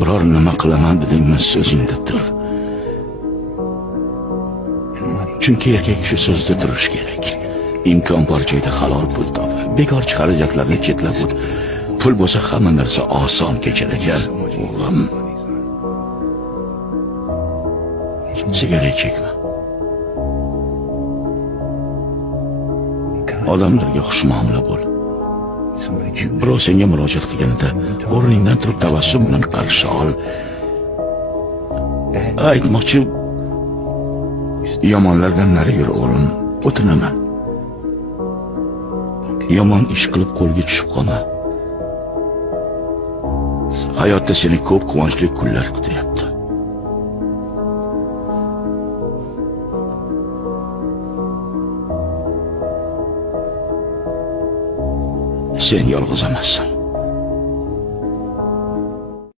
biror nima qilaman dedingmi, so'zingda tur. Chunki erkak kishi so'zida turishi kerak. Imkon bor joyda halol pul top. Bekorchi xarajatlarni chetlab o't. Pul bo'lsa hamma narsa oson kechar ekan. O'g'lim. Sigaret chekma. Odamlarga xushmuomala bo'l. Birov senga murojaat qilganida o'rningdan turib tabassum bilan qarshi ol. Aytmoqchi, yomonlardan nari yur o'g'lim, o'tinaman. Yomon ish qilib qo'lga tushib qolma. Hayotda seni ko'p quvonchli kunlar kutyapti. Sen yolg'iz emassan.